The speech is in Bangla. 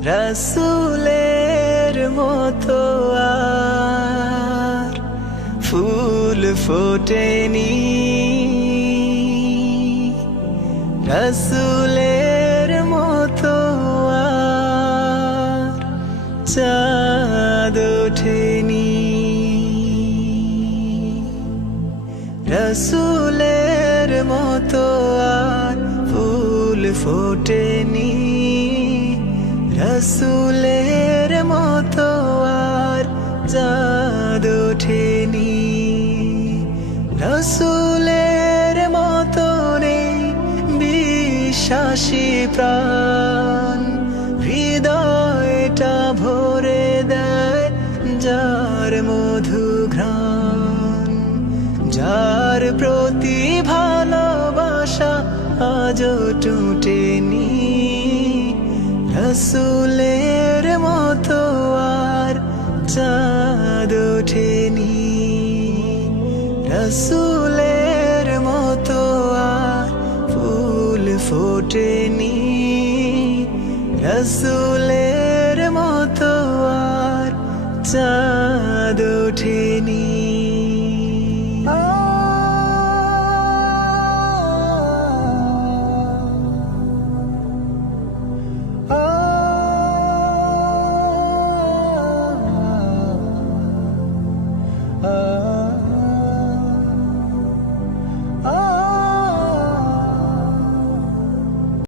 রসুলের মতো আর ফুল ফোটেনি, রসুলের মতো আর চাঁদ ওঠেনি, রসুলের মতো আর ফুল ফোটেনি, রসুলের মতো আর চাঁদ ওঠেনি, রসুলের মতো নেই বিশ্বাসী প্রাণ, হৃদয়টা ভরে দেয় যার মধু ঘ্রাণ, যার প্রতি ভালোবাসা আজও টুটেনি, রসুলের মতো আর চাঁদ ওঠেনি, রসুলের মতো আর ফুল ফোটেনি, রসুলের মতো আর চাঁদ